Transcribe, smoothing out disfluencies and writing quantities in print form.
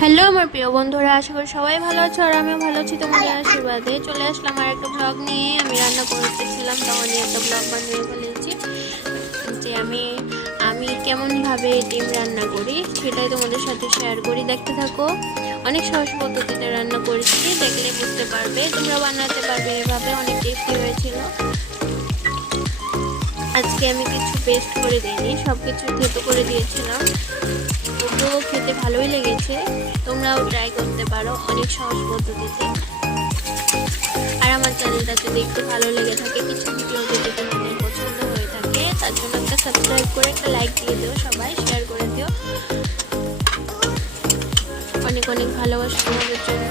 Hello আমার প্রিয় বন্ধুরা, আশা করি সবাই ভালো আছো আর আমিও ভালো আছি তোমাদের আশীর্বাদে। চলে আসলাম আর একটা ব্লগ নিয়ে। আমি রান্না করতেছিলাম, তখনই একটা ব্লগ বানিয়ে ফেলেছি যে আমি কেমনভাবে ডিম রান্না করি সেটাই তোমাদের সাথে শেয়ার করি। দেখতে থাকো। অনেক সহজ পদ্ধতিতে রান্না করেছি, দেখলে বুঝতে পারবে, তোমরা বানাতে পারবে এভাবে। অনেক টেস্টি হয়েছিল। আজকে আমি কিছু পেস্ট করে দিইনি, সব কিছু থেতো করে দিয়েছিলাম, তবুও খেতে ভালোই লেগেছে। তোমরাও ট্রাই করতে পারো অনেক সহজ পদ্ধতিতে। আর আমার চ্যানেলটা যদি একটু ভালো লেগে থাকে, কিছু ভিডিও যদি তোমাদের পছন্দ হয়ে থাকে, তার জন্য একটা সাবস্ক্রাইব করে একটা লাইক দিয়ে দিও, সবাই শেয়ার করে দিও। অনেক অনেক ভালোবাসা তোমাদের জন্য।